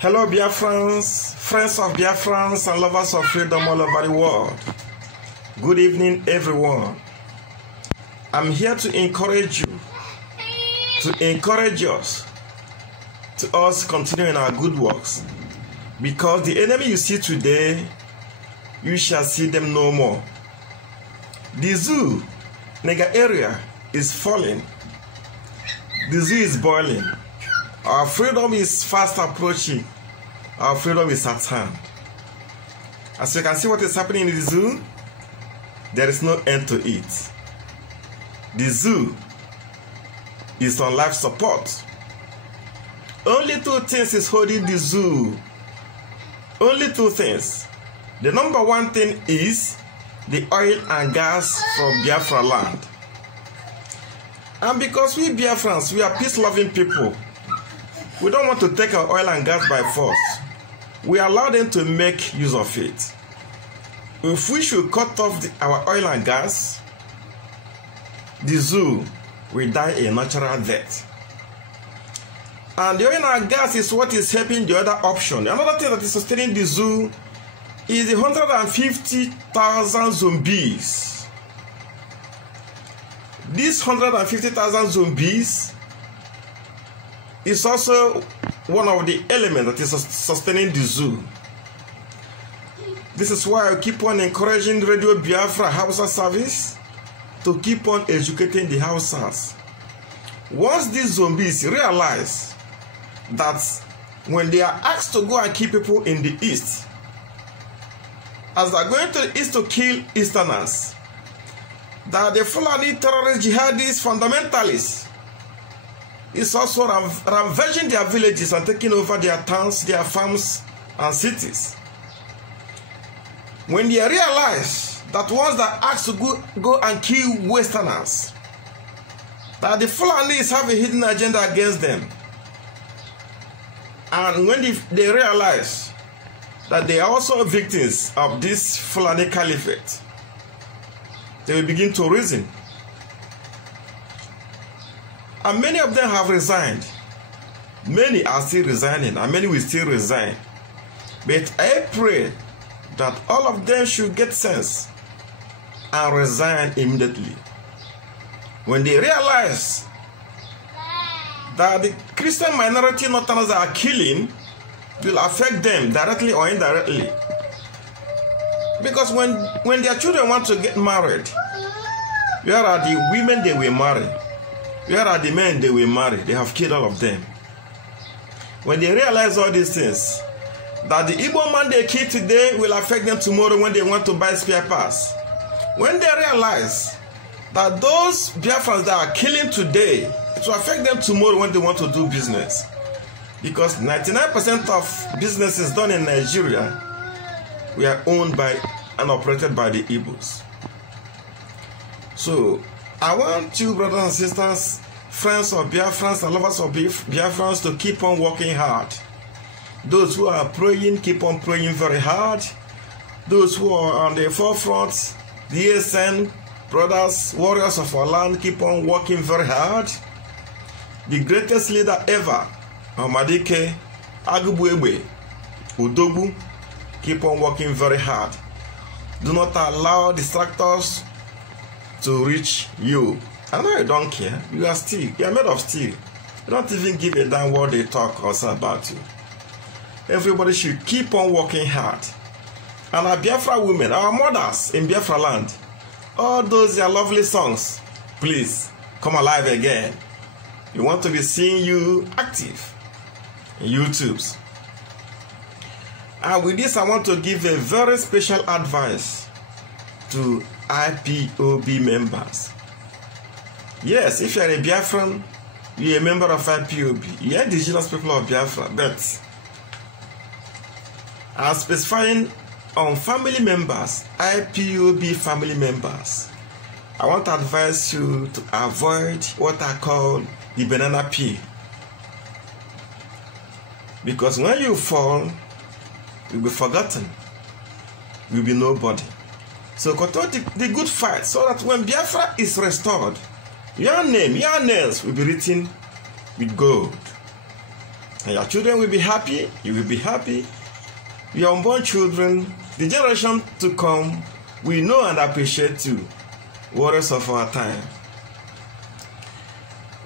Hello Biafrans, friends of Biafrans and lovers of freedom all over the world. Good evening everyone. I'm here to encourage you, to encourage us continuing our good works. Because the enemy you see today, you shall see them no more. The zoo, Nega area, is falling. The zoo is boiling. Our freedom is fast approaching. Our freedom is at hand. As you can see what is happening in the zoo, there is no end to it. The zoo is on life support. Only two things is holding the zoo. Only two things. The number one thing is the oil and gas from Biafra land. And because we Biafrans, we are peace-loving people, we don't want to take our oil and gas by force. We allow them to make use of it. If we should cut off our oil and gas, the zoo will die a natural death. And the oil and gas is what is helping the other option. Another thing that is sustaining the zoo is the 150,000 zombies. These 150,000 zombies is also one of the elements that is sustaining the zoo. This is why I keep on encouraging Radio Biafra Hausa service to keep on educating the Hausas. Once these zombies realize that when they are asked to go and kill people in the east, as they are going to the east to kill Easterners, that the Fulani terrorist jihadist fundamentalists is also ravaging their villages and taking over their towns, their farms and cities. When they realize that once they are asked to go and kill Westerners, that the Fulanis have a hidden agenda against them. And when they realize that they are also victims of this Fulani caliphate, they will begin to reason. And many of them have resigned. Many are still resigning, and many will still resign. But I pray that all of them should get sense and resign immediately. When they realize that the Christian minority Northerners are killing will affect them directly or indirectly. Because when their children want to get married, where are the women they will marry? Where are the men they will marry? They have killed all of them. When they realize all these things, that the Igbo man they kill today will affect them tomorrow when they want to buy spare parts. When they realize that those Biafrans that are killing today, it will affect them tomorrow when they want to do business. Because 99% of businesses done in Nigeria we are owned by and operated by the Igbos. So I want you, brothers and sisters, friends of Biafrans and lovers of Biafrans, to keep on working hard. Those who are praying, keep on praying very hard. Those who are on the forefront, the ASN, brothers, warriors of our land, keep on working very hard. The greatest leader ever, Amadike Agbuegbe Udogbu, keep on working very hard. Do not allow distractors to reach you. I know you don't care. You are steel. You are made of steel. You don't even give a damn what they talk or say about you. Everybody should keep on working hard. And our Biafra women, our mothers in Biafra land, all those are lovely songs, please come alive again. We want to be seeing you active in YouTubes. And with this, I want to give a very special advice to IPOB members. Yes, if you are a Biafran, you are a member of IPOB. You are indigenous people of Biafra, but I'm specifying on family members, IPOB family members. I want to advise you to avoid what I call the banana peel. Because when you fall, you'll be forgotten. You'll be nobody. So continue the good fight so that when Biafra is restored, your name, your names will be written with gold. And your children will be happy, you will be happy. Your unborn children, the generation to come, we know and appreciate too. Warriors of our time.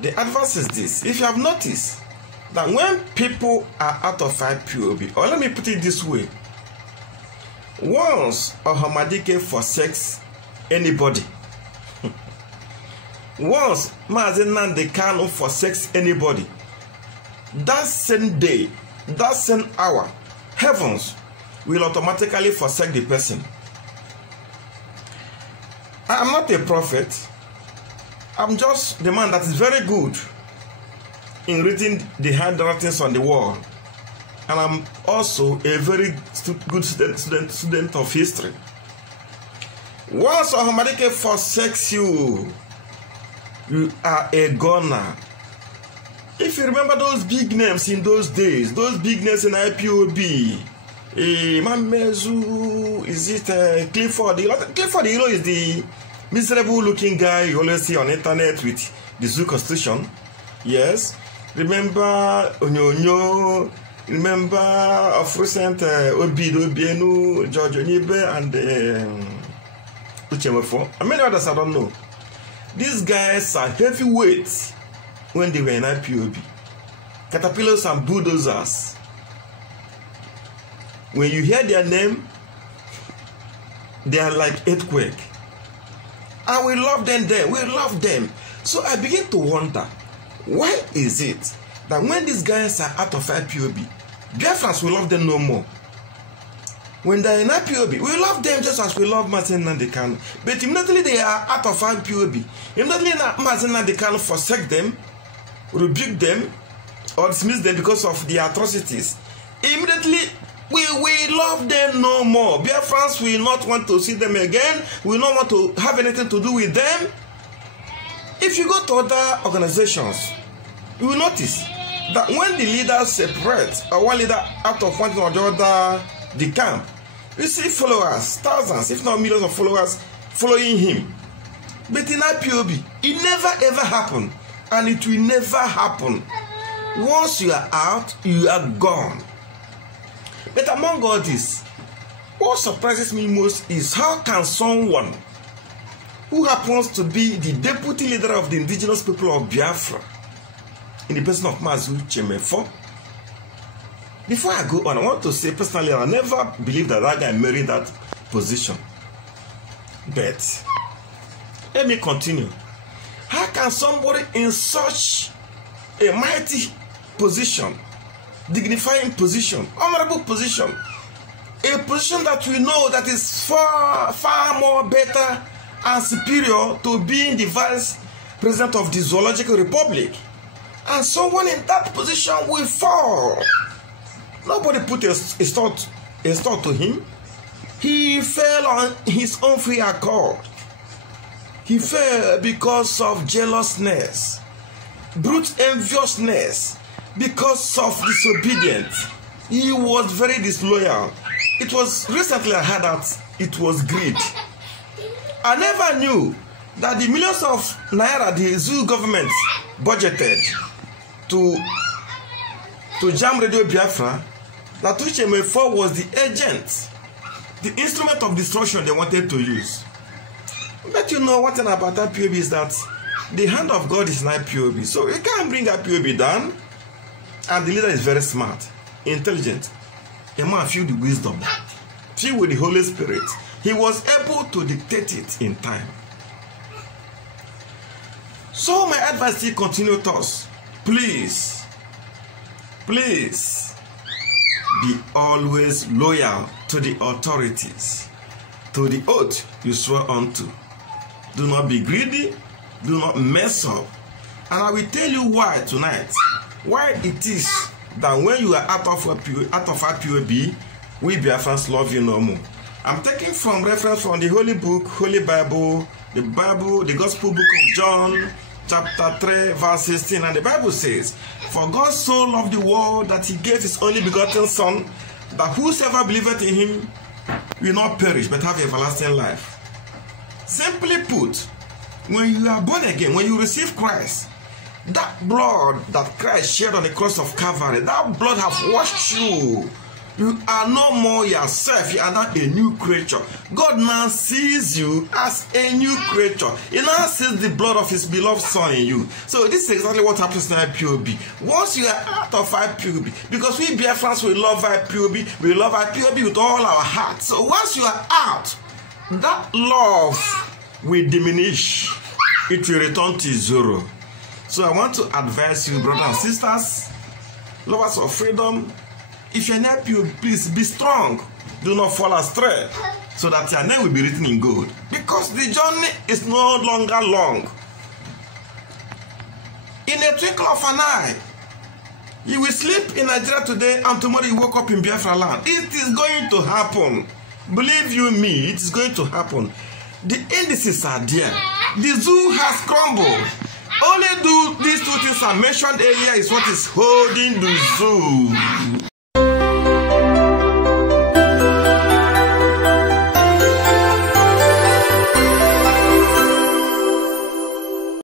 The advice is this. If you have noticed that when people are out of IPOB, or let me put it this way, once Ohamadike forsakes anybody, once Mazi Nnamdi Kanu forsakes anybody, that same day, that same hour, heavens will automatically forsake the person. I am not a prophet. I'm just the man that is very good in reading the handwritings on the wall. And I'm also a very good student of history. Once Ohamadike forsakes you, you are a goner. If you remember those big names in those days, those big names in IPOB, Mamezu, is it Clifford? Clifford, you know, is the miserable looking guy you always see on the internet with the zoo constitution. Yes. Remember Onyonyo, remember of recent Obido Bienu, George Onibe, and Uchemefo. And many others I don't know. These guys are heavyweights when they were in IPOB. Caterpillars and bulldozers. When you hear their name, they are like earthquake. And we love them there. We love them. So I begin to wonder, why is it that when these guys are out of IPOB, Biafrans will love them no more? When they're in IPOB, we love them just as we love Mazi Nnamdi Kanu. But immediately they are out of IPOB, immediately Mazi Nnamdi Kanu forsake them, rebuke them, or dismiss them because of the atrocities. Immediately, we will love them no more. Biafrans will not want to see them again. We will not want to have anything to do with them. If you go to other organizations, you will notice that when the leaders separate, or one leader out of one or the other, the camp, you see followers, thousands, if not millions of followers following him. But in IPOB, it never ever happened, and it will never happen. Once you are out, you are gone. But among all this, what surprises me most is how can someone who happens to be the deputy leader of the indigenous people of Biafra, in the person of Mazi Uchemefo. Before I go on, I want to say personally, I never believed that that guy married that position. But let me continue. How can somebody in such a mighty position, dignifying position, honorable position, a position that we know that is far more better and superior to being the vice president of the Zoological Republic, and someone in that position will fall? Nobody put a start to him. He fell on his own free accord. He fell because of jealousness, brute enviousness, because of disobedience. He was very disloyal. It was recently I heard that it was greed. I never knew that the millions of naira the zoo government budgeted to jam Radio Biafra, that Uchemefo was the agent, the instrument of destruction they wanted to use. But you know what about IPOB is that the hand of God is in IPOB, so you can't bring IPOB down. And the leader is very smart, intelligent, a man filled with wisdom, filled with the Holy Spirit. He was able to dictate it in time. So my advice still continues to us. Please be always loyal to the authorities, to the oath you swear unto. Do not be greedy, do not mess up. And I will tell you why tonight. Why it is that when you are out of IPOB, we Biafrans love you no more. I'm taking from reference from the Holy Book, Holy Bible, the Gospel Book of John, chapter 3, verse 16. And the Bible says, "For God so loved the world that he gave his only begotten Son, that whosoever believeth in him will not perish, but have everlasting life." Simply put, when you are born again, when you receive Christ, That blood that Christ shed on the cross of Calvary, that blood have washed you. You are no more yourself. You are not a new creature. God now sees you as a new creature. He now sees the blood of his beloved son in you. So this is exactly what happens in IPOB. Once you are out of IPOB, because we Biafrans, we love IPOB, we love IPOB with all our heart. So once you are out, that love will diminish. It will return to zero. So I want to advise you, brothers and sisters, lovers of freedom, if you're not pure, please be strong. Do not fall astray, so that your name will be written in gold. Because the journey is no longer long. In a twinkle of an eye, you will sleep in Nigeria today and tomorrow you wake up in Biafra land. It is going to happen. Believe you me, it is going to happen. The indices are there. The zoo has crumbled. Only these two things I mentioned earlier is what is holding the zoo.